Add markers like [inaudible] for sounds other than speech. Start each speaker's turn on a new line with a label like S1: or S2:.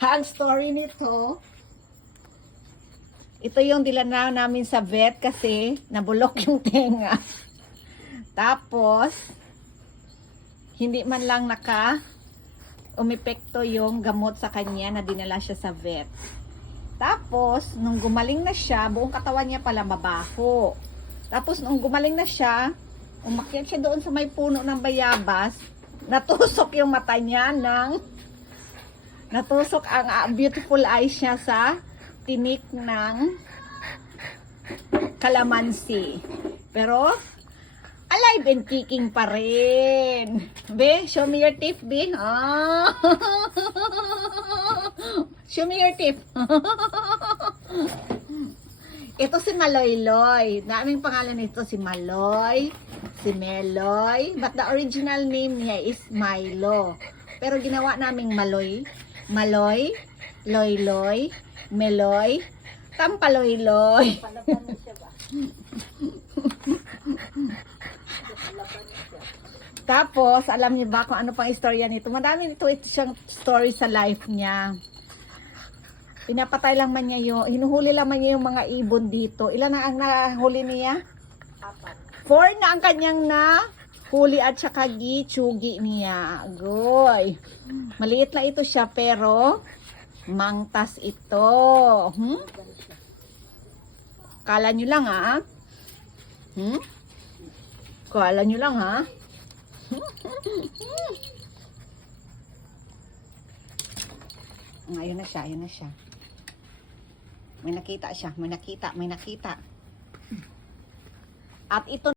S1: Ang story nito, ito yung dilana namin sa vet kasi nabulok yung [laughs] tenga. Tapos, hindi man lang naka umepekto yung gamot sa kanya na dinala siya sa vet. Tapos, nung gumaling na siya, buong katawan niya pala mabaho. Tapos, nung gumaling na siya, umakyat siya doon sa may puno ng bayabas, natusok yung mata niya ng natusok ang ah, beautiful eyes niya sa tinik ng kalamansi. Pero, alive and kicking pa rin. Be, show me your teeth, Be. Ah. [laughs] show me your teeth. [laughs] Ito si Maloy-Loy. Naming pangalan nito si Maloy, si Meloy. But the original name niya is Milo. Pero ginawa naming Maloy, Maloy, Loy-Loy, Meloy, Tampaloy-Loy. Tapos, alam niyo ba kung ano pang istorya nito? Madami nito ito siyang story sa life niya. Pinapatay lang man niya yung, hinuhuli lang man niya yung mga ibon dito. Ilan na ang nahuli niya? Four na ang kanyang na huli at saka gitsugi niya. Goy. Maliit lang ito siya pero mangtas ito. Hmm? Kala nyo lang ha? Hmm? Kala nyo lang ha? Ayun na siya, ayun na siya. May nakita siya, may nakita, may nakita. At ito